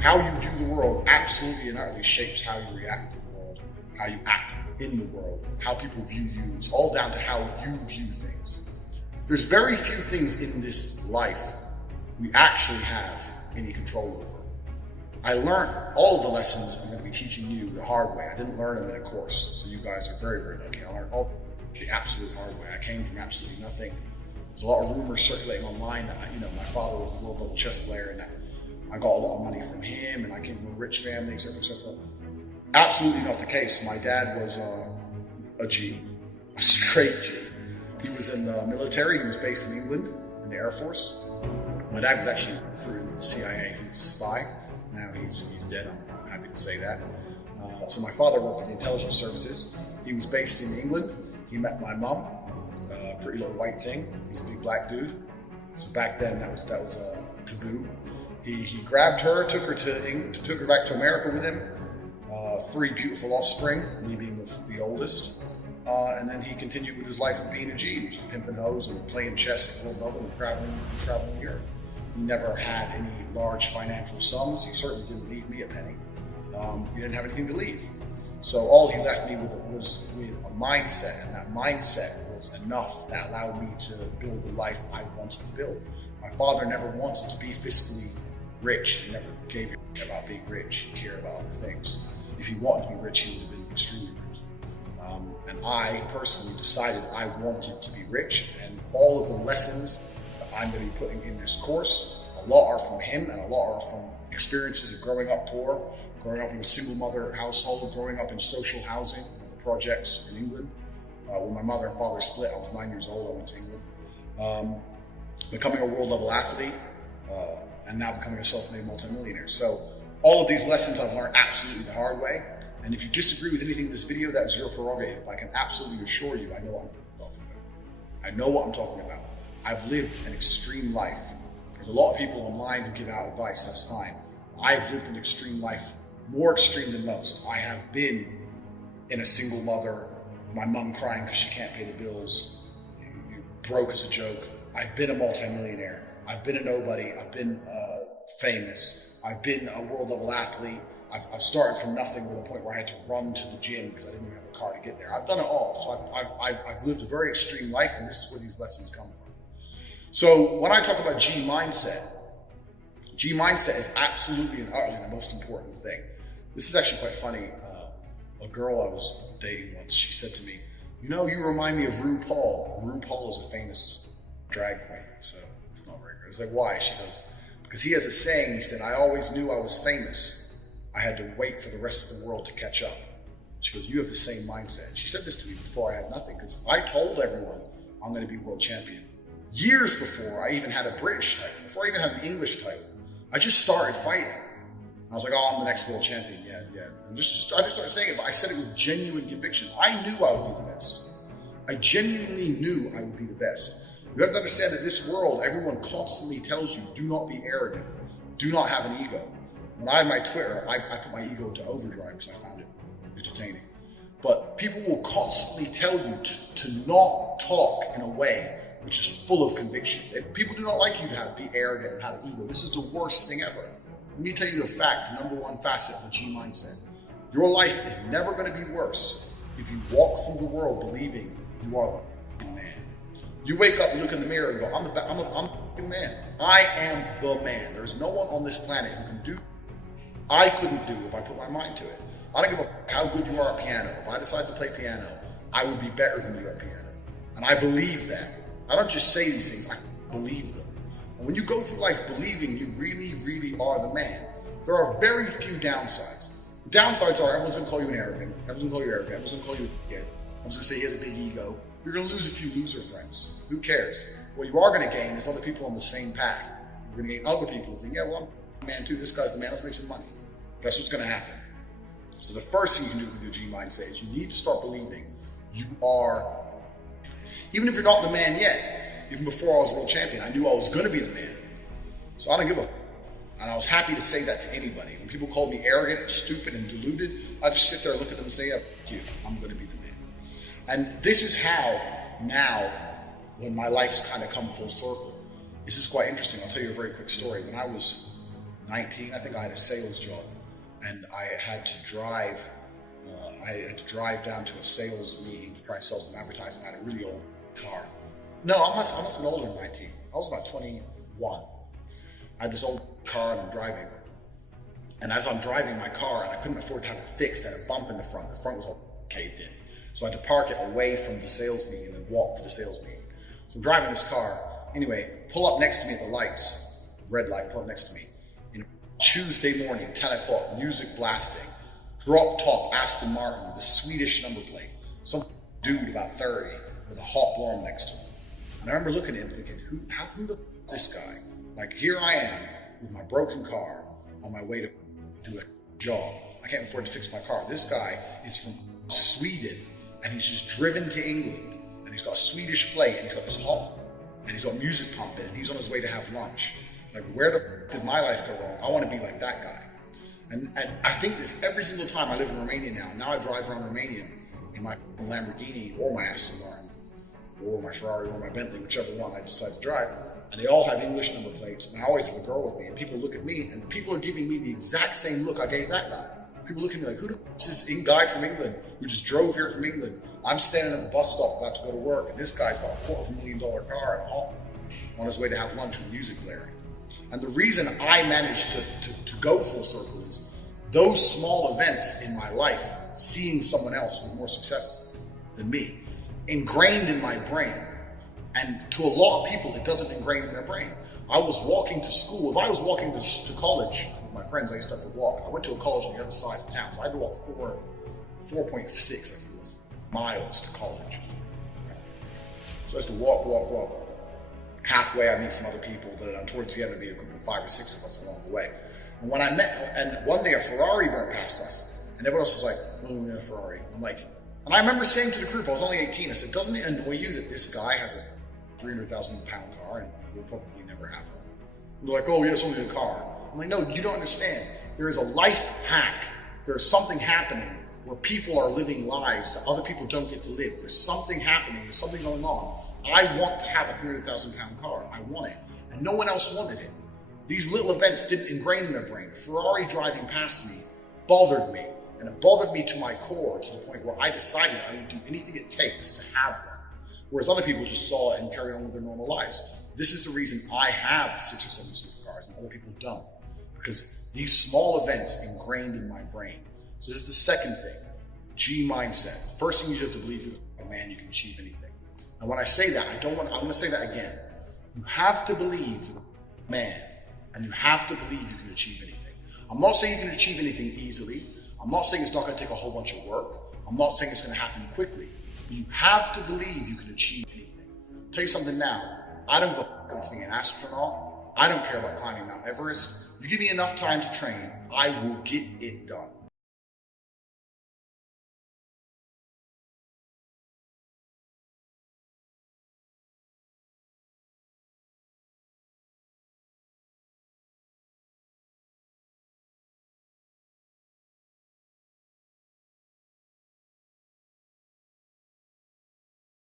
How you view the world absolutely and utterly shapes how you react to the world, how you act in the world, how people view you. It's all down to how you view things. There's very few things in this life we actually have any control over. I learned all of the lessons I'm going to be teaching you the hard way. I didn't learn them in a course, so you guys are very, very lucky. I learned all the absolute hard way. I came from absolutely nothing. There's a lot of rumors circulating online that, my father was a world level chess player and that I got a lot of money from him and I came from a rich family, etc., etc. Absolutely not the case. My dad was a G, a straight G. He was in the military. He was based in England in the Air Force. My dad was actually in the CIA. He was a spy. Now he's dead. I'm happy to say that. So my father worked for the intelligence services. He was based in England. He met my mom, a pretty little white thing. He's a big black dude. So back then that was taboo. He grabbed her, took her back to America with him. 3 beautiful offspring, me being the oldest. And then he continued with his life of being a G, which is pimping hoes and playing chess at world level and traveling the earth. He never had any large financial sums. He certainly didn't leave me a penny. He didn't have anything to leave. So all he left me with was a mindset, and that mindset was enough that allowed me to build the life I wanted to build. My father never wanted to be fiscally rich. He never gave a shit about being rich. He cared about other things. If he wanted to be rich, he would have been extremely rich. And I personally decided I wanted to be rich, and all of the lessons that I'm going to be putting in this course, a lot are from him and a lot are from experiences of growing up poor, growing up in a single mother household, growing up in social housing, the projects in England. When my mother and father split, I was 9 years old, I went to England. Becoming a world level athlete, and now becoming a self-made multimillionaire. So all of these lessons I've learned absolutely the hard way. And if you disagree with anything in this video, that's your prerogative. I can absolutely assure you I know what I'm talking about. I know what I'm talking about. I've lived an extreme life. There's a lot of people online who give out advice, that's fine. I've lived an extreme life, more extreme than most. I have been in a single mother, my mom crying because she can't pay the bills, you broke as a joke. I've been a multimillionaire. I've been a nobody. I've been famous. I've been a world level athlete. I've started from nothing to the point where I had to run to the gym because I didn't even have a car to get there. I've done it all. So I've lived a very extreme life, and this is where these lessons come from. So when I talk about G mindset is absolutely and utterly the most important thing. This is actually quite funny. A girl I was dating once, she said to me, you remind me of RuPaul. RuPaul is a famous drag queen, so it's not very good. I was like, why? She goes, because he has a saying, he said, I always knew I was famous. I had to wait for the rest of the world to catch up. She goes, you have the same mindset. She said this to me before I had nothing, because I told everyone I'm going to be world champion. Years before I even had a British title, before I even had an English title, I just started fighting. I was like, oh, I'm the next world champion, yeah. I just started saying it, but I said it with genuine conviction. I knew I would be the best. I genuinely knew I would be the best. You have to understand that this world, everyone constantly tells you, do not be arrogant. Do not have an ego. When I had my Twitter, I put my ego into overdrive because I found it entertaining. But people will constantly tell you to not talk in a way which is full of conviction. People do not like you to be arrogant and have an ego. This is the worst thing ever. Let me tell you a fact, the number one facet of the G mindset. Your life is never going to be worse if you walk through the world believing you are the man. You wake up and look in the mirror and go, I'm the man. I am the man. There's no one on this planet who can do I couldn't do if I put my mind to it. I don't give a how good you are at piano. If I decide to play piano, I would be better than you at piano. And I believe that. I don't just say these things, I believe them. And when you go through life believing you really, really are the man, there are very few downsides. The downsides are everyone's going to call you an arrogant. Everyone's going to call you arrogant. Everyone's going to call you a kid. Everyone's going to say he has a big ego. You're going to lose a few loser friends. Who cares? What you are going to gain is other people on the same path. You're going to gain other people who think, yeah, well, I'm the man too. This guy's the man. Let's make some money. That's what's going to happen. So the first thing you can do with your G mindset is you need to start believing you are, even if you're not the man yet, even before I was world champion, I knew I was going to be the man. So I don't give a and I was happy to say that to anybody. When people called me arrogant, stupid, and deluded, I just sit there, look at them and say, yeah, you, I'm going to be the man. And this is how now, when my life's kind of come full circle, this is quite interesting. I'll tell you a very quick story. When I was 19, I think I had a sales job, and I had to drive. Down to a sales meeting to try and sell some advertising. I had a really old car. No, I must have been older than 19. I was about 21. I had this old car and I'm driving. And as I'm driving my car, and I couldn't afford to have it fixed, I had a bump in the front. The front was all caved in. So I had to park it away from the sales meeting and then walk to the sales meeting. So I'm driving this car. Anyway, pull up next to me at the lights. Red light, pull up next to me. Tuesday morning, 10 o'clock, music blasting. Drop top Aston Martin with a Swedish number plate. Some dude about 30 with a hot blonde next to him. And I remember looking at him thinking, who the f is this guy? Like, here I am with my broken car on my way to do a job. I can't afford to fix my car. This guy is from Sweden and he's just driven to England and he's got a Swedish plate and he's got this hot and he's got music pumping and he's on his way to have lunch. Like, where did my life go wrong? I want to be like that guy. And I think this every single time I live in Romania now. Now I drive around Romania in my Lamborghini or my Aston Martin or my Ferrari or my Bentley, whichever one I decide to drive. And they all have English number plates. And I always have a girl with me. And people look at me and people are giving me the exact same look I gave that guy. People look at me like, who the f is this guy from England who just drove here from England? I'm standing at the bus stop about to go to work. And this guy's got a $250,000 car and all on his way to have lunch with music blaring. And the reason I managed to go full circle is those small events in my life, seeing someone else with more success than me, ingrained in my brain. And to a lot of people, it doesn't ingrain in their brain. I was walking to school. If I was walking to college with my friends, I used to have to walk. I went to a college on the other side of town, so I had to walk 4.6, I think it was, miles to college. So I used to walk. Halfway, I meet some other people that towards the end of the group of 5 or 6 of us along the way. And when I met, and one day a Ferrari went past us, and everyone else was like, oh, we got a Ferrari. I'm like, and I remember saying to the group, I was only 18, I said, doesn't it annoy you that this guy has a 300,000 pound car and we'll probably never have one? And they're like, oh, yeah, it's only a car. I'm like, no, you don't understand. There is a life hack. There's something happening where people are living lives that other people don't get to live. There's something happening. There's something going on. I want to have a 300,000 pound car. I want it. And no one else wanted it. These little events didn't ingrain in their brain. Ferrari driving past me bothered me. And it bothered me to my core to the point where I decided I would do anything it takes to have them. Whereas other people just saw it and carried on with their normal lives. This is the reason I have 6 or 7 supercars and other people don't. Because these small events ingrained in my brain. So this is the second thing. G mindset. First thing you have to believe is, oh man, you can achieve anything. And when I say that, I'm going to say that again. You have to believe you're a man, and you have to believe you can achieve anything. I'm not saying you can achieve anything easily. I'm not saying it's not going to take a whole bunch of work. I'm not saying it's going to happen quickly. But you have to believe you can achieve anything. I'll tell you something now. I don't go to being an astronaut. I don't care about climbing Mount Everest. You give me enough time to train, I will get it done.